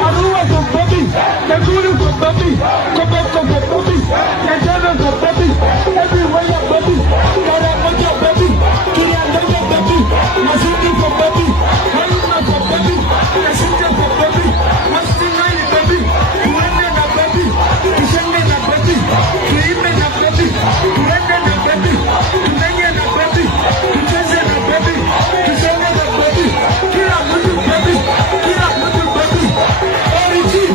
Arua for Bobby, the Guru for Bobby, Koboko for Bobby, the Devil for Bobby, everywhere Bobby, Karamoja Bobby, Kiyandoja Bobby, Masuki for Bobby, Haruna for Bobby, Yasinja for Bobby, Mastinai Bobby, Kuende na Bobby, Kishende na Bobby, Kiime na Bobby, Kuende na Bobby, Kunenge na Bobby, Kucheze na Bobby, Kishende na Bobby, Kila mtu Bobby, Kila mtu Bobby, Origin,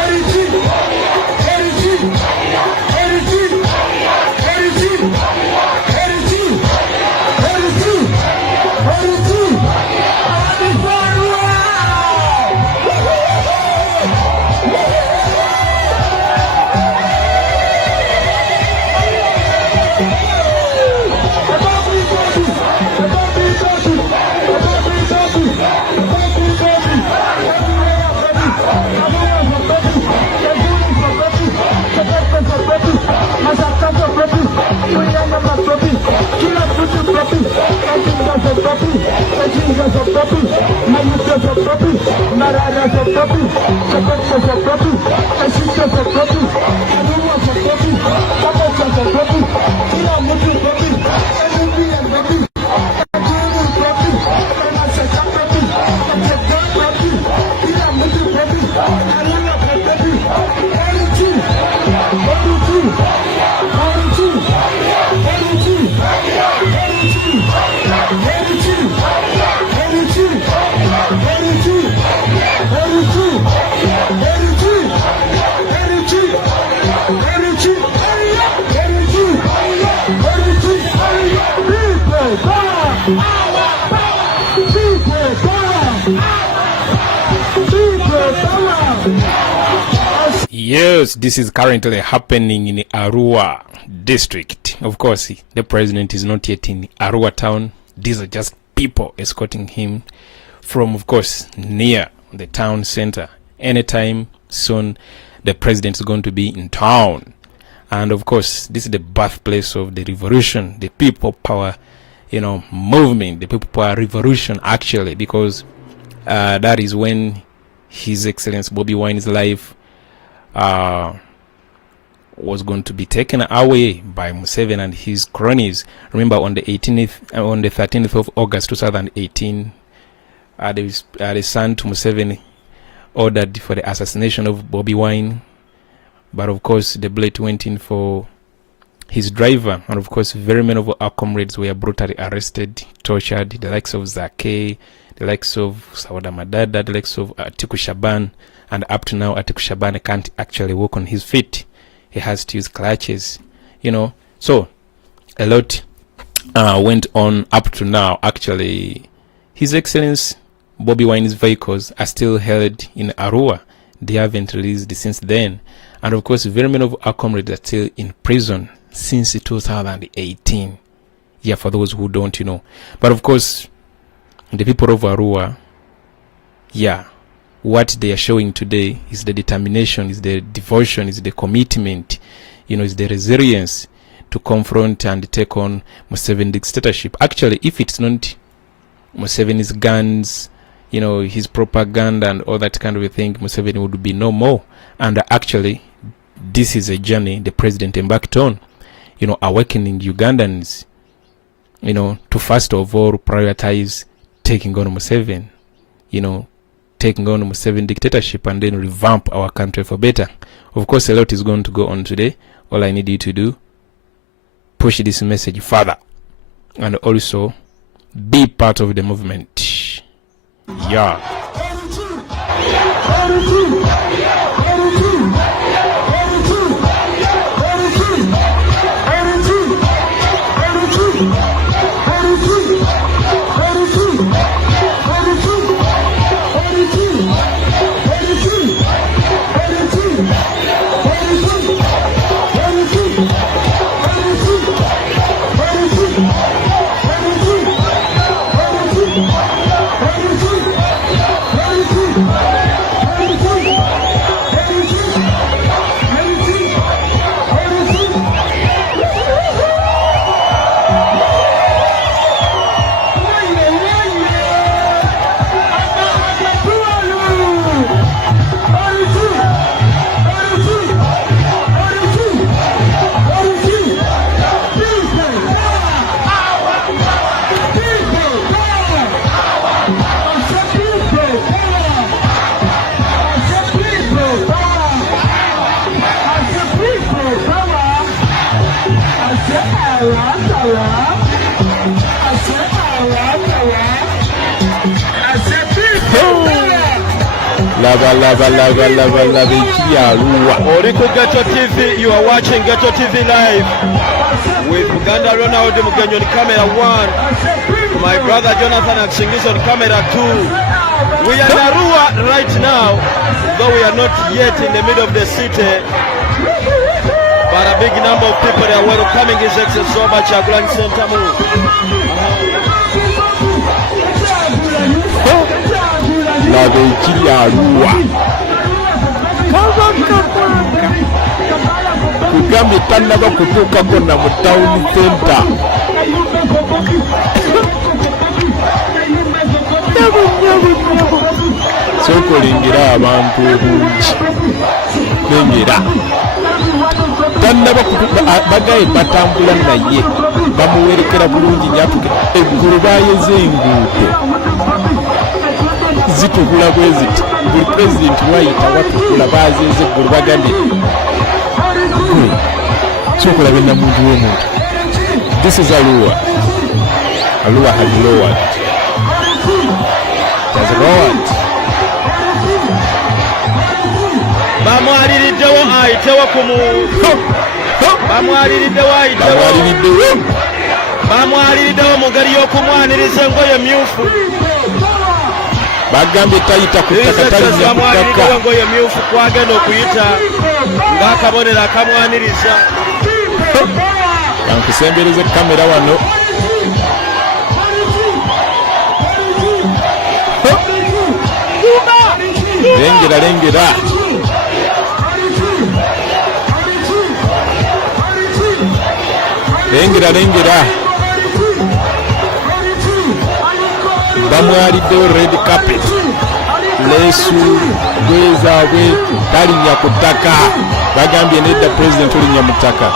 Origin, Origin, Origin, Origin, Origin, Origin, Origin, Yes, this is currently happening in Arua district. Of course, the president is not yet in Arua town. These are just people escorting him from, of course, near the town center. Anytime soon, the president is going to be in town. And of course, this is the birthplace of the revolution, the people power, movement, the people power revolution, actually, because that is when His Excellency Bobiwine's life was going to be taken away by Museveni and his cronies. Remember, on the 13th of August 2018, the son to Museveni ordered for the assassination of Bobiwine, but of course the bullet went in for his driver, and of course very many of our comrades were brutally arrested, tortured, the likes of Zake, the likes of Sawada Madada, the likes of Atiku Shaban, and up to now Atiku Shaban can't actually walk on his feet. He has to use clutches, so a lot went on up to now. Actually, His Excellency Bobiwine's vehicles are still held in Arua. They haven't released since then, and of course very many of our comrades are still in prison since 2018. Yeah, for those who don't but of course the people of Arua, what they are showing today is the determination, is the devotion, is the commitment, is the resilience to confront and take on Museveni dictatorship. Actually, if it's not Museveni's guns, his propaganda and all that kind of a thing, Museveni would be no more. And actually, this is a journey the president embarked on, awakening Ugandans, to first of all prioritize taking on Museveni, taking on Museveni dictatorship, and then revamp our country for better. Of course, a lot is going to go on today. All I need you to do, push this message further, and also be part of the movement. Yeah. Lava Arua. Oriku Ghetto TV, you are watching Ghetto TV live with Uganda Ronald Mugenyo on camera 1. My brother Jonathan Aksingis on camera 2. We are in Arua right now, though we are not yet in the middle of the city. But a big number of people are welcoming His Excellency Robert Kyagulanyi Ssentamu. Lava Arua. Kugambye tannaba kutuukako na mu town center. Sooka olengera abantu obungi. Lengera tannaba kutuuka bagaye batambula naye bamuwerekera bulungi nyatuke eggulu bayeze enguudo zitubula bwe ziti buli pulezidenti wayita watukula bazeeze eggulu bagambye sokulaba ennamuntu w'omuntu. This is Arua. Arua has lowered. Has lowered. Bamwaliriddewo ayitewo bamwaliriddewo mu ngeri y'okumwaniriza engoye myufu. Bagambye tayita ku ttaka talinya ku ttaka. Engoye myufu kwagenda okuyita ng'akabonero akamwaniriza. Kankusembereze kamera wano. Lengera. Bamwaliddewo red carpet. Leesu gwezaabwe talinya ku ttaka. Bagambye nedda pulezidenti olinya mu ttaka.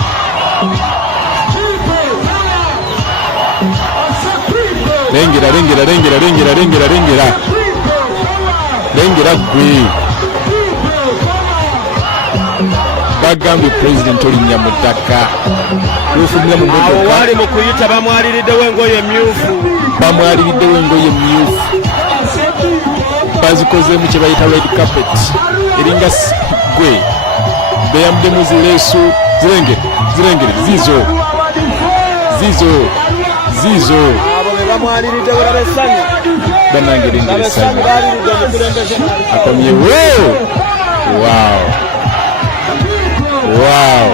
Lengera gwe. Bagambye pulezidenti olinya mu ttaka. Lufumira mu motoka. Wali mu kuyita bamwaliriddewo engoye myufu. Bazikozeemu kye bayita red carpet. Eringa gwe. Beyamuddemu zileesu. Zirengere. Zizo. Abo be bamwaliriddewo laba essanyu. Bannange lengera essanyu. Baalidde omukulembeze. Akomyewo. Wow.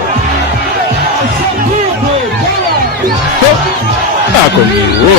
Akomyewo.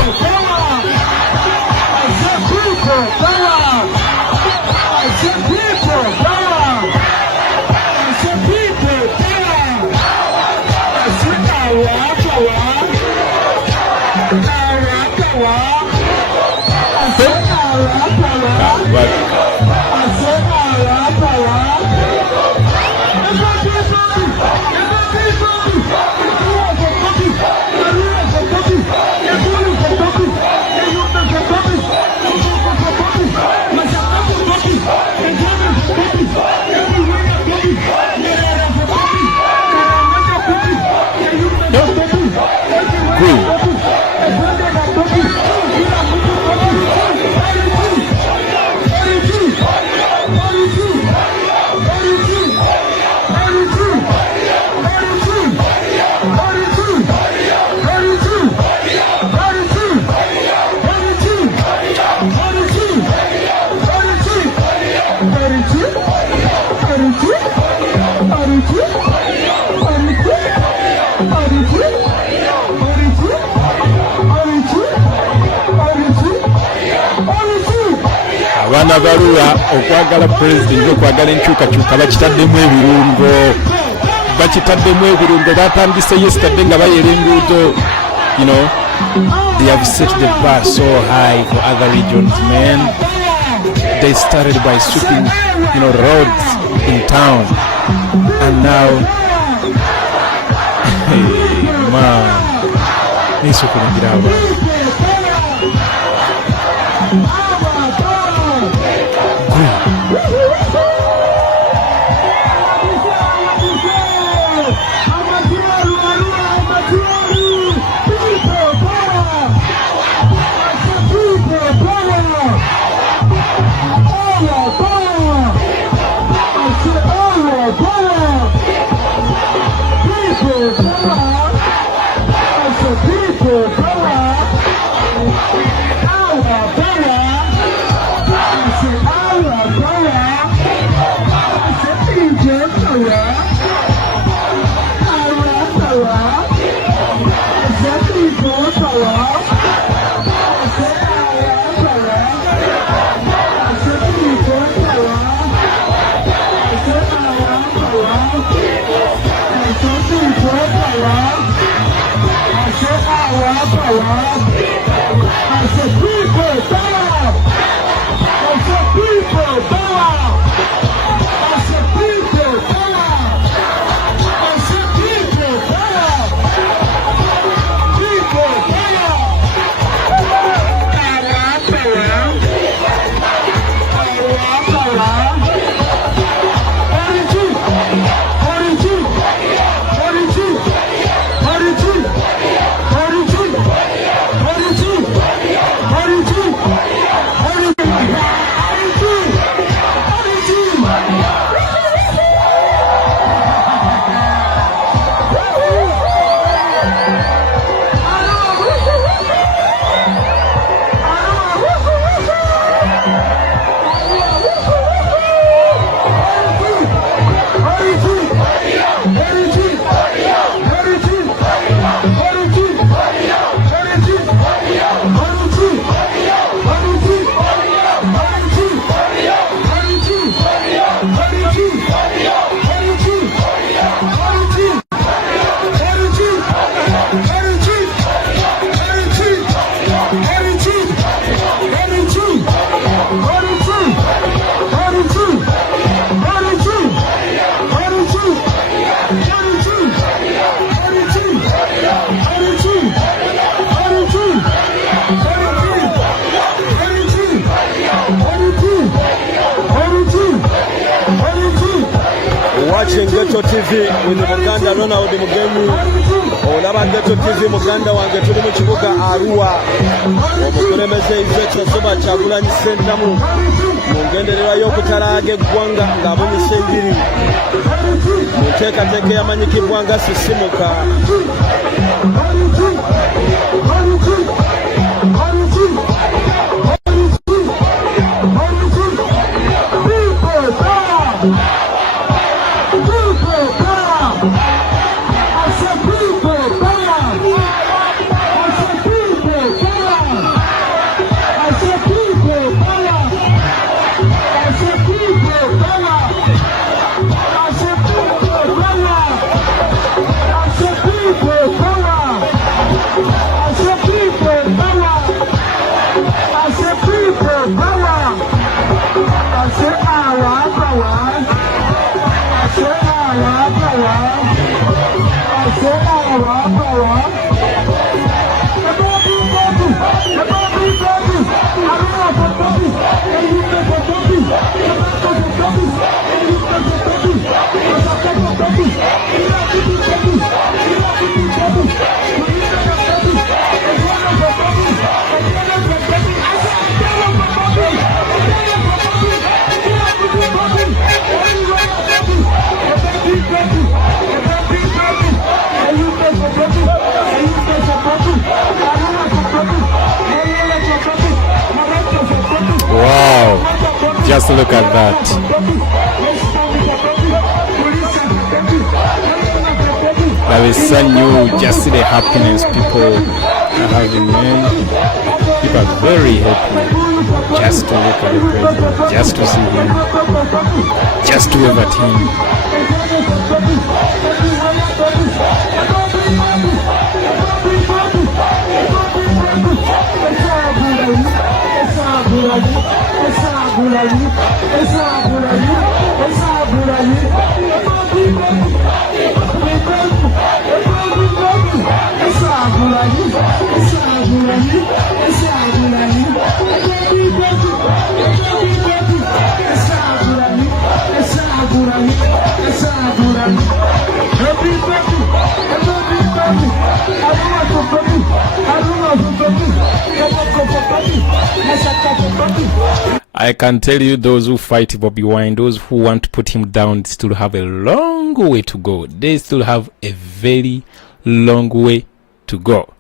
Abaana balula okwagala pulezidenti okwagala enkyukakyuka bakitaddemu ebirungo batandise yesterday nga bayera enguudo. They have set the bar so high for other regions, man. They started by sweeping roads in town, and now man, nisukulugira abantu. Watching Ghetto TV with Muganda Ronald Mugenyi. Olaba Ghetto TV Muganda wange tuli mu kibuga Arua. Omukulembeze Izzetya Soba Kyagulanyi Ssentamu mu ngenderera y'okutalaga eggwanga ng'abunyisa enjiri mu nteekateeka eyamanyikibwa nga sisimuka. Wow, just look at that. That is so new. Just see the happiness people are having, man. People are very happy just to look at the president, just to see him, just to wave at him. I can tell you, those who fight Bobiwine, those who want to put him down, still have a long way to go. They still have a very long way to go.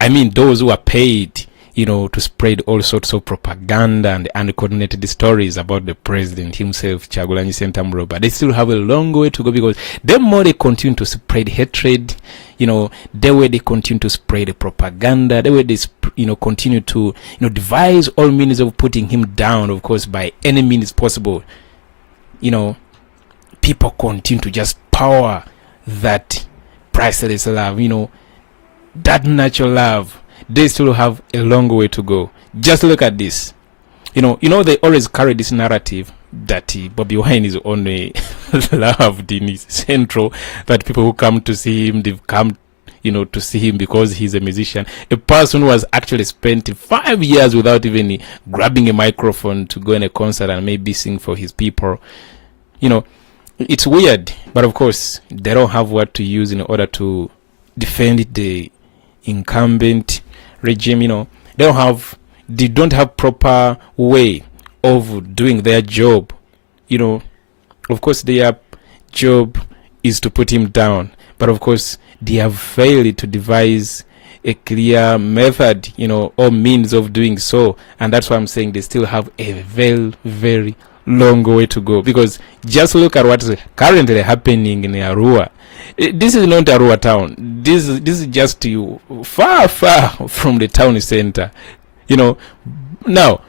I mean, those who are paid, you know, to spread all sorts of propaganda and uncoordinated stories about the president himself, Kyagulanyi Ssentamu, but they still have a long way to go, because the more they continue to spread hatred, you know, the way they continue to spread propaganda, the way they, you know, continue to, you know, devise all means of putting him down, of course, by any means possible, you know, people continue to just power that priceless love, you know. that natural love, they still have a long way to go. Just look at this. You know, they always carry this narrative that Bobiwine is only loved in his central, that people who come to see him, they've come, to see him because he's a musician. A person who has actually spent 5 years without even grabbing a microphone to go in a concert and maybe sing for his people. It's weird, but of course, they don't have what to use in order to defend the incumbent regime. They don't have proper way of doing their job. Of course, their job is to put him down, but of course, they have failed to devise a clear method, or means of doing so. And that's why I'm saying they still have a very, very long way to go, because just look at what's currently happening in Arua. This is not Arua town. This is just far from the town center. Now,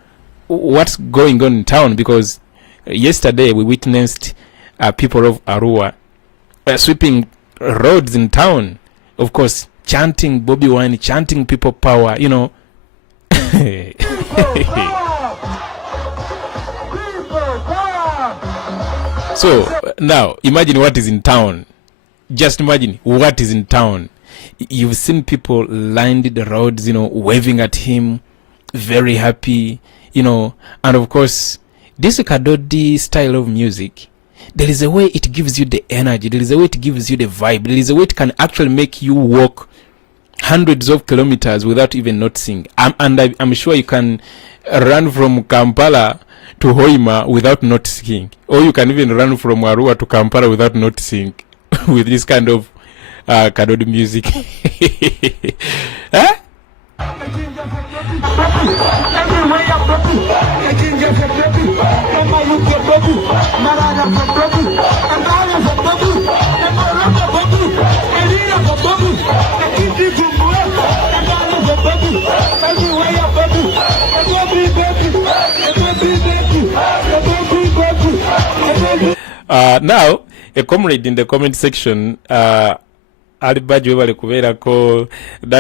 what's going on in town? Because yesterday we witnessed people of Arua sweeping roads in town, of course, chanting Bobiwine, chanting people power. So now imagine what is in town. Just imagine what is in town. You've seen people lined the roads, waving at him, very happy, and of course, this Kadodi style of music, there is a way it gives you the energy, there is a way it gives you the vibe, there is a way it can actually make you walk hundreds of kilometers without even noticing. I'm sure you can run from Kampala to Hoima without noticing, or you can even run from Arua to Kampala without noticing with this kind of Kadodi music. Huh? Now, a comrade in the comment section, that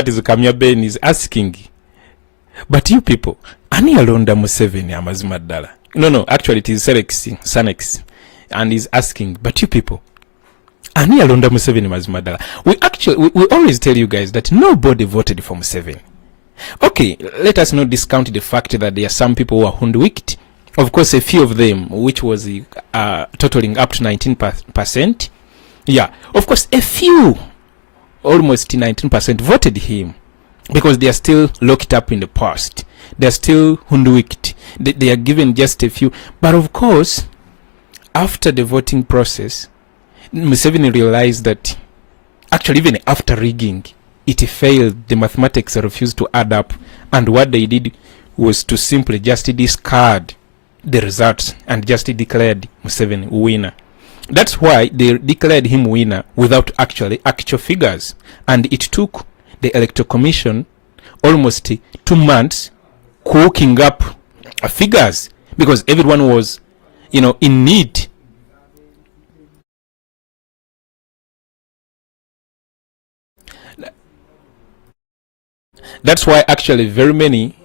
is Kamya Ben, is asking, but you people, ani alonda Museveni amazima ddala? No, actually it is Sanex, and he's asking, but you people, ani alonda Museveni amazima ddala? We always tell you guys that nobody voted for Museveni. Okay, let us not discount the fact that there are some people who are hoodwinked. Of course, a few of them, which was totaling up to 19%. Yeah, of course, a few, almost 19%, voted him because they are still locked up in the past. They are still hoodwinked. They are given just a few. But of course, after the voting process, Museveni realized that actually, even after rigging, it failed. The mathematics refused to add up. And what they did was to simply just discard the results and just declared Museveni winner. That's why they declared him winner without actual figures. And it took the Electoral Commission almost 2 months cooking up figures, because everyone was, in need. That's why actually very many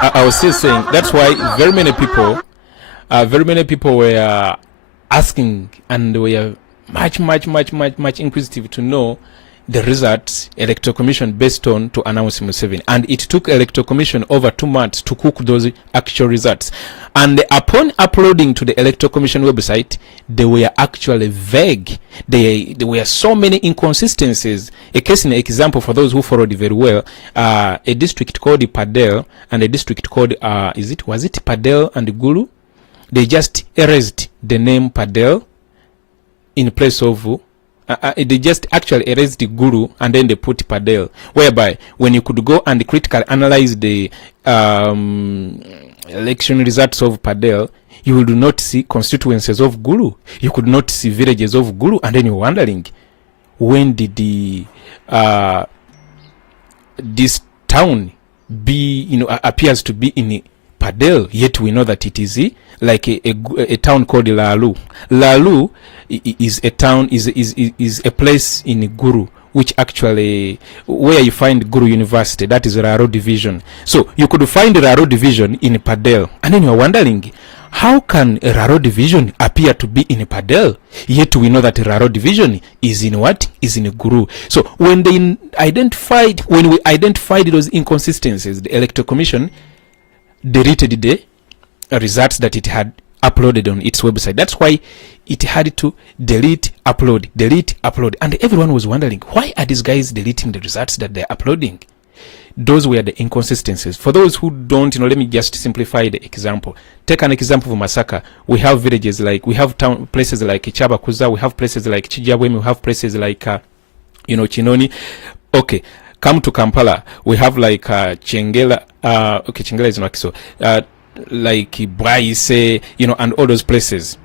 I was still saying that's why very many people were asking, and were much inquisitive to know the results Electoral Commission based on to announce Museveni. And it took Electoral Commission over 2 months to cook those actual results. And upon uploading to the Electoral Commission website, they were actually vague. There were so many inconsistencies. A case in example for those who followed very well, a district called Padel and a district called, was it Padel and Gulu? They just erased the name Padel in place of they just actually erased the Guru and then they put Padel, whereby when you could go and critically analyze the election results of Padel, you will not see constituencies of Guru. You could not see villages of Guru, and then you're wondering, when did this town be, appears to be in Padel, yet we know that it is like a town called Lalu. Lalu is a town, is a place in Guru, which actually, where you find Guru University, that is Raro Division. So you could find Raro Division in Padel, and then you're wondering, how can Raro Division appear to be in Padel, yet we know that Raro Division is in what? Is in Guru. So when we identified those inconsistencies, the Electoral Commission deleted the results that it had uploaded on its website. That's why it had to delete, upload. And everyone was wondering, why are these guys deleting the results that they're uploading? Those were the inconsistencies. For those who don't, let me just simplify the example. Take an example of Masaka. We have villages we have places like Chabakuza, we have places like Chijabwe, we have places like, Chinoni. Okay. Come to Kampala, we have like Chengela, Chengela is not so, like Bwaise, and all those places.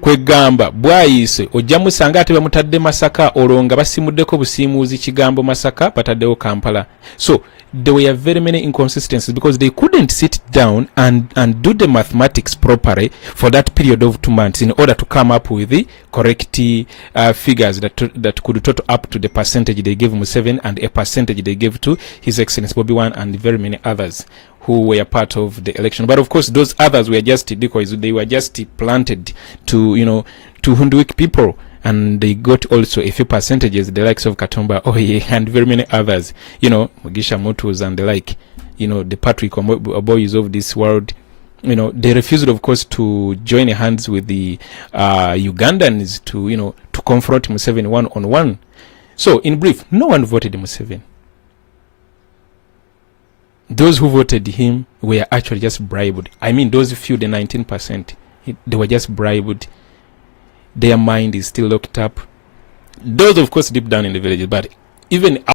Kwegamba Bwaise ojja musanga ate bamutadde Masaka olonga basimuddeko busimuuzi kigambo Masaka bataddewo Kampala. So there were very many inconsistencies because they couldn't sit down and do the mathematics properly for that period of 2 months in order to come up with the correct figures that could total up to the percentage they gave Museveni and a percentage they gave to His Excellency Bobiwine and very many others who were part of the election. But of course those others were just decoys. They were just planted to hoodwink people, and they got also a few percentages, the likes of Katumba Oye and very many others, Mugisha Motos and the like, the Patrick boys of this world. They refused, of course, to join hands with the Ugandans to confront Museveni one-on-one. So in brief, no one voted Museveni. Those who voted him were actually just bribed. I mean, those few, the 19%, they were just bribed. Their mind is still locked up. Those, of course, deep down in the villages, but even